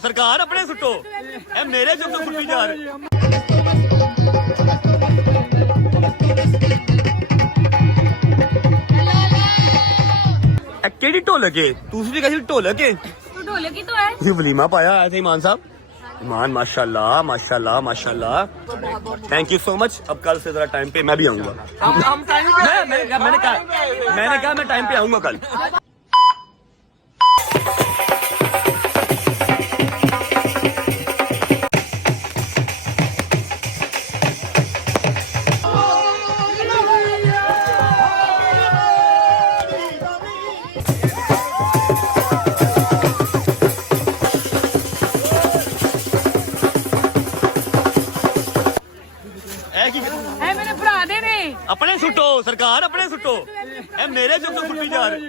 सरकार अपने सुटो ए मेरे चुप तो सुट्टी जा रहे केड़ी ढोलक है दूसरी कैसी ढोलक है तो ढोलक ही तो है। ये वलीमा पाया आया थे ईमान साहब। ईमान माशाल्लाह माशाल्लाह माशाल्लाह थैंक यू सो मच। अब कल से जरा टाइम पे मैं भी आऊंगा। मैंने कहा मैं टाइम पे आऊंगा कल। है मेरे भरा दे ने अपने सुटो सरकार अपने सुटो ए मेरे चुप तो सुट्टी जा रहे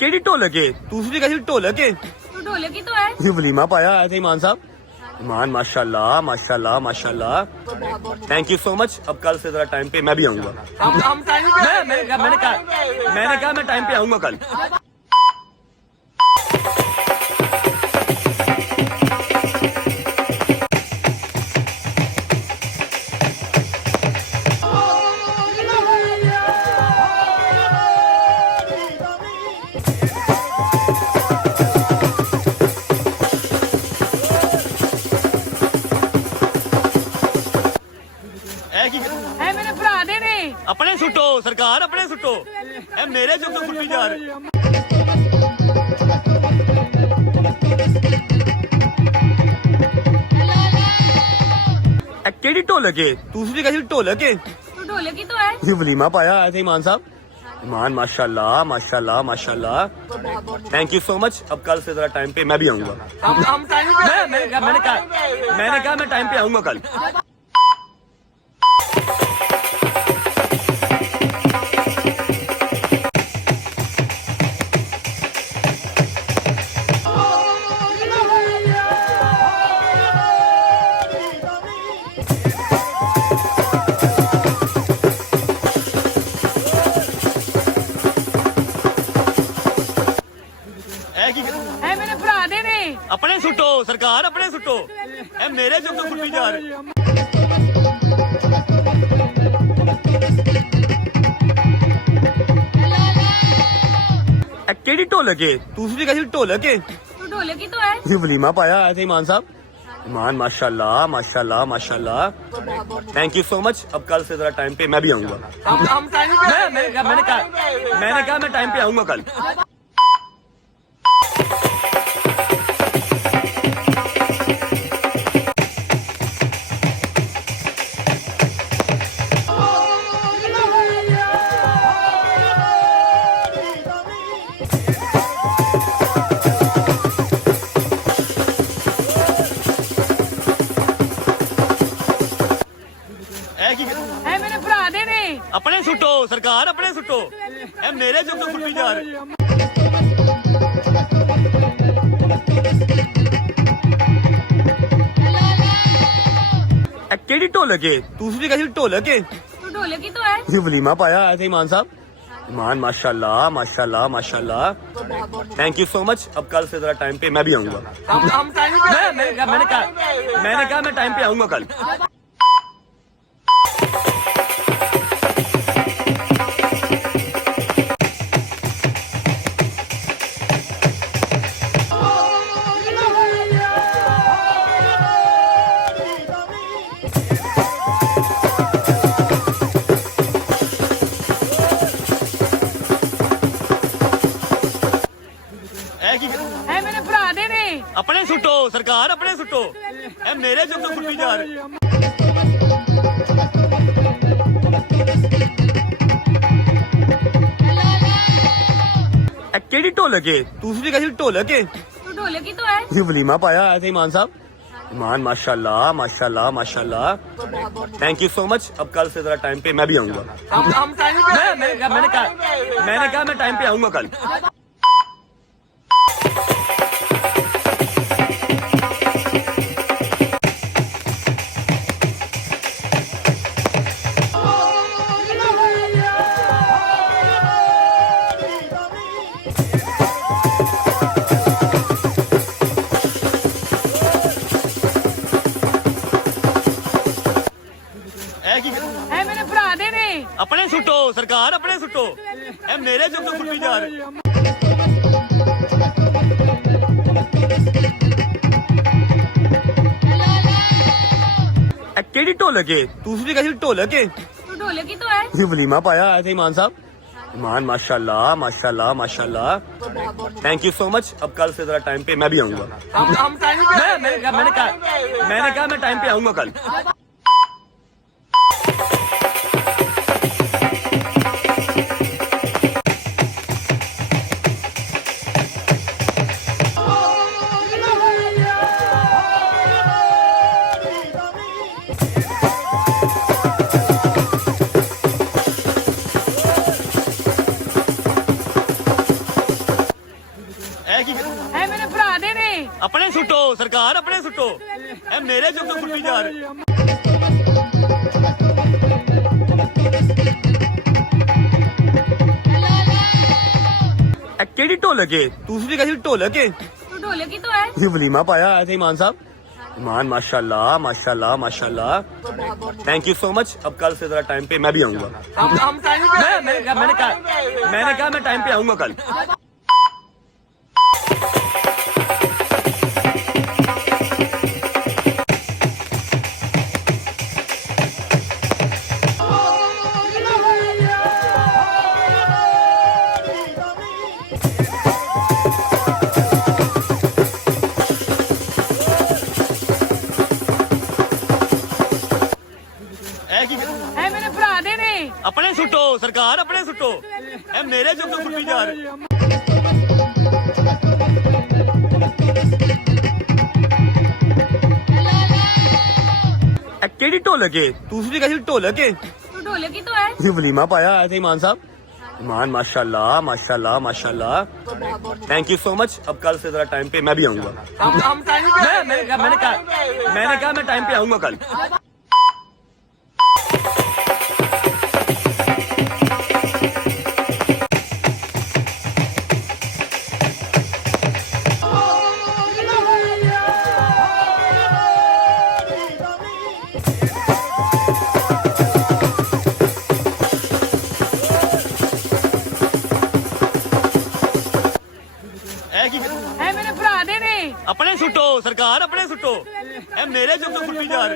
केड़ी ढोलक है दूसरी कैसी ढोलक है तो ढोलक ही तो है। ये वलीमा पाया आया थे ईमान साहब। ईमान माशाल्लाह माशाल्लाह माशाल्लाह थैंक यू सो मच। अब कल से जरा टाइम पे मैं भी आऊंगा। मैंने कहा मैं टाइम पे आऊंगा कल। है मेरे भरा दे ने अपने सुटो सरकार अपने सुटो ए मेरे चुप तो सुट्टी जा रहे केड़ी ढोलक है दूसरी कैसी ढोलक है तो ढोलक ही तो है। ये वलीमा पाया आया थे ईमान साहब। ईमान माशाल्लाह माशाल्लाह माशाल्लाह थैंक यू सो मच। अब कल से जरा टाइम पे मैं भी आऊंगा। मैंने कहा मैं टाइम पे आऊंगा कल। है मेरे भरा दे ने अपने सुटो सरकार अपने सुटो ए मेरे चुप तो सुट्टी जा रहे केड़ी ढोलक है दूसरी कैसी ढोलक है तो ढोलक ही तो है। ये वलीमा पाया आया थे ईमान साहब। ईमान माशाल्लाह माशाल्लाह माशाल्लाह थैंक यू सो मच। अब कल से जरा टाइम पे मैं भी आऊंगा। मैंने कहा मैं टाइम पे आऊंगा कल। है मेरे भरा दे ने अपने सुटो सरकार अपने सुटो ए मेरे चुप तो सुट्टी जा रहे केड़ी ढोलक है दूसरी कैसी ढोलक है तो ढोलक ही तो है। ये वलीमा पाया आया थे ईमान साहब। ईमान माशाल्लाह माशाल्लाह माशाल्लाह थैंक यू सो मच। अब कल से जरा टाइम पे मैं भी आऊंगा। मैंने कहा मैं टाइम पे आऊंगा कल। है मेरे भरा दे ने अपने सुटो सरकार अपने सुटो ए मेरे चुप तो सुट्टी जा रहे केड़ी ढोलक है दूसरी कैसी ढोलक है तो ढोलक ही तो है। ये वलीमा पाया आया थे ईमान साहब। ईमान माशाल्लाह माशाल्लाह माशाल्लाह थैंक यू सो मच। अब कल से जरा टाइम पे मैं भी आऊंगा। मैंने कहा मैं टाइम पे आऊंगा कल। ए मेरे चुप तो कुल्फी जार केड़ी ढोलक है दूसरी कैसी ढोलक है तू ढोलक ही तो है। ये वलीमा पाया आए थे ईमान साहब। ईमान माशाल्लाह माशाल्लाह माशाल्लाह थैंक यू सो मच। अब कल से जरा टाइम पे मैं भी आऊंगा। मैंने कहा मैं टाइम पे आऊंगा कल। है मेरे भरा दे ने अपने सुटो सरकार अपने सुटो ए मेरे चुप तो कुल्फी जार केड़ी ढोलक है दूसरी कैसी ढोलक है तू ढोलक ही तो है। ये वलीमा पाया आए थे ईमान साहब। ईमान माशाल्लाह माशाल्लाह माशाल्लाह थैंक यू सो मच। अब कल से जरा टाइम पे मैं भी आऊंगा। मैंने कहा मैं टाइम पे आऊंगा कल। है मेरे भरा दे ने अपने सुटो सरकार अपने सुटो ए मेरे चुप तो कुल्फी जार केड़ी ढोलक है दूसरी कैसी ढोलक है तू ढोलक ही तो है। ये वलीमा पाया आए थे ईमान साहब। ईमान माशाल्लाह माशाल्लाह माशाल्लाह थैंक यू सो मच। अब कल से जरा टाइम पे मैं भी आऊंगा। मैंने कहा मैं टाइम पे आऊंगा कल। है मेरे भरा दे ने अपने सुटो सरकार अपने सुटो ए मेरे चुप तो कुल्फी जार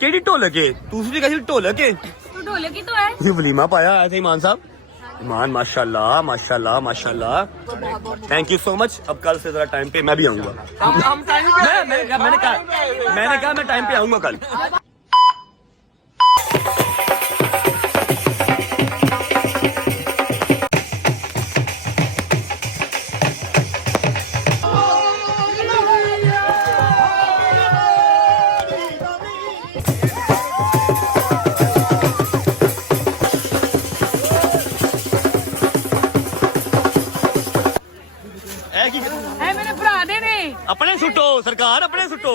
केड़ी ढोलक है दूसरी कैसी ढोलक है तू ढोलक ही तो है। ये वलीमा पाया आए थे ईमान साहब। ईमान माशाल्लाह माशाल्लाह माशाल्लाह थैंक यू सो मच। अब कल से जरा टाइम पे मैं भी आऊंगा। मैंने कहा मैं टाइम पे आऊंगा कल। है मेरे भरा दे ने अपने सुटो सरकार अपने सुटो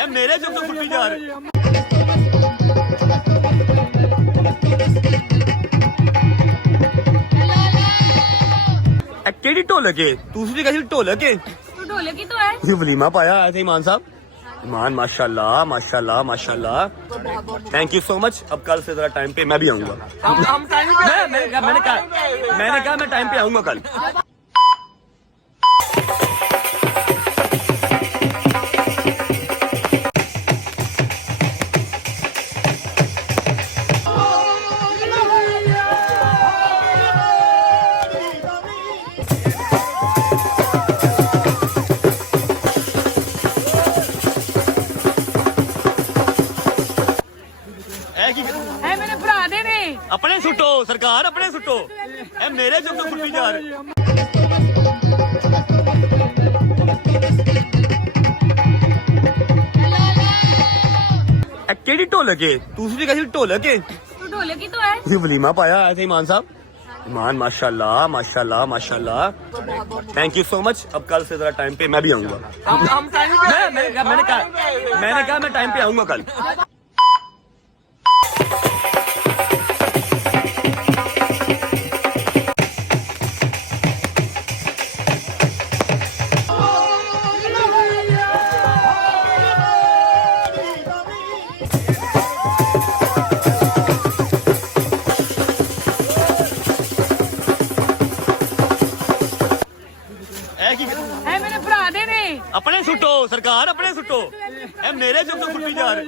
ए मेरे चुप तो कुल्फी जार केड़ी ढोलक है दूसरी कैसी ढोलक है तू ढोलक ही तो है। ये वलीमा पाया आए थे ईमान साहब। ईमान माशाल्लाह माशाल्लाह माशाल्लाह थैंक यू सो मच। अब कल से जरा टाइम पे मैं भी आऊंगा। मैंने कहा मैं टाइम पे आऊंगा कल। है मेरे भरा दे ने अपने सुटो सरकार अपने सुटो ए मेरे चुप तो कुल्फी जार केड़ी ढोलक है दूसरी कैसी ढोलक है तू ढोलक ही तो है। ये वलीमा पाया आए थे ईमान साहब। ईमान माशाल्लाह माशाल्लाह माशाल्लाह थैंक यू सो मच। अब कल से जरा टाइम पे मैं भी आऊंगा। मैंने कहा मैं टाइम पे आऊंगा कल। ए मेरे चुप तो कुट्टी जा रहे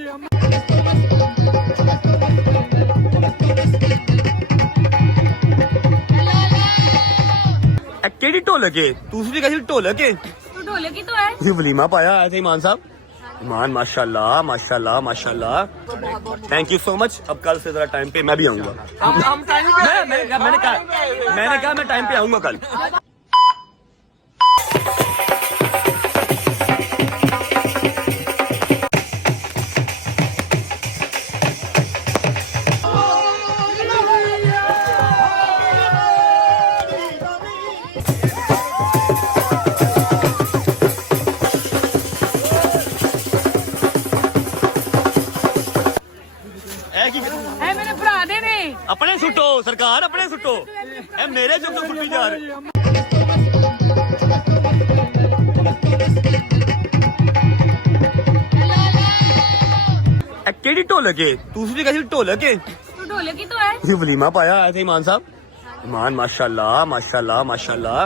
केड़ी ढोलक है दूसरी कैसी ढोलक है तू ढोलक ही तो है। ये वलीमा पाया आए थे ईमान साहब। ईमान माशाल्लाह माशाल्लाह माशाल्लाह थैंक यू सो मच। अब कल से जरा टाइम पे मैं भी आऊंगा। मैंने कहा मैं टाइम पे आऊंगा कल। है मेरे भरा दे ने। अपने सुटो सरकार अपने सुटो ए मेरे चुप तो कुट्टी जा रहे केड़ी ढोलक है दूसरी कैसी ढोलक है तू ढोलक ही तो है। ये वलीमा पाया आए थे ईमान साहब। ईमान माशाल्लाह माशाल्लाह माशाल्लाह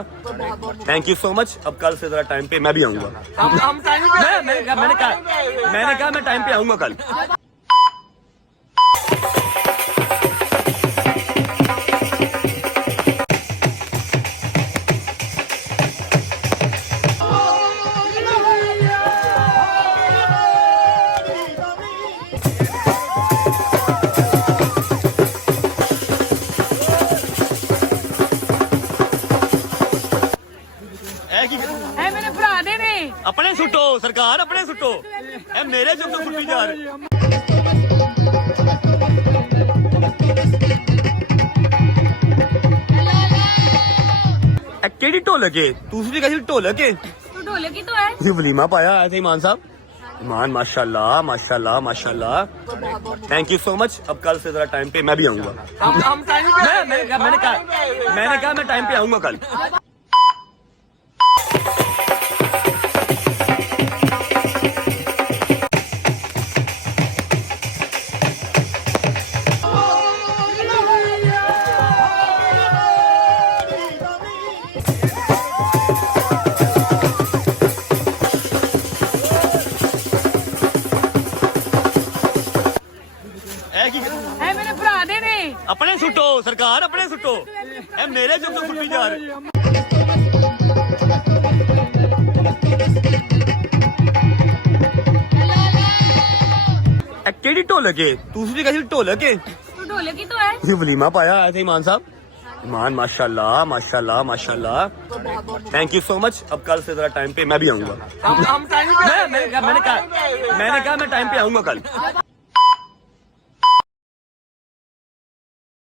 थैंक यू सो मच। अब कल से जरा टाइम पे मैं भी आऊंगा। मैंने कहा मैं टाइम पे आऊंगा कल। है मेरे भरा दे ने। अपने सुटो सरकार अपने सुटो ए मेरे चुप तो कुट्टी जा रहे केड़ी ढोलक है दूसरी कैसी ढोलक है तू ढोलक ही तो है। ये वलीमा पाया आए थे ईमान साहब। ईमान माशाल्लाह माशाल्लाह माशाल्लाह थैंक यू सो मच। अब कल से जरा टाइम पे मैं भी आऊंगा। मैंने कहा मैं टाइम पे आऊंगा कल। है मेरे भरा दे ने। अपने सुटो सरकार अपने सुटो ए मेरे चुप तो कुट्टी जा रहे केड़ी ढोलक है दूसरी कैसी ढोलक है तू ढोलक ही तो है। ये वलीमा पाया आए थे ईमान साहब। ईमान माशाल्लाह माशाल्लाह माशाल्लाह थैंक यू सो मच। अब कल से जरा टाइम पे मैं भी आऊंगा। मैंने कहा मैं टाइम पे आऊंगा कल।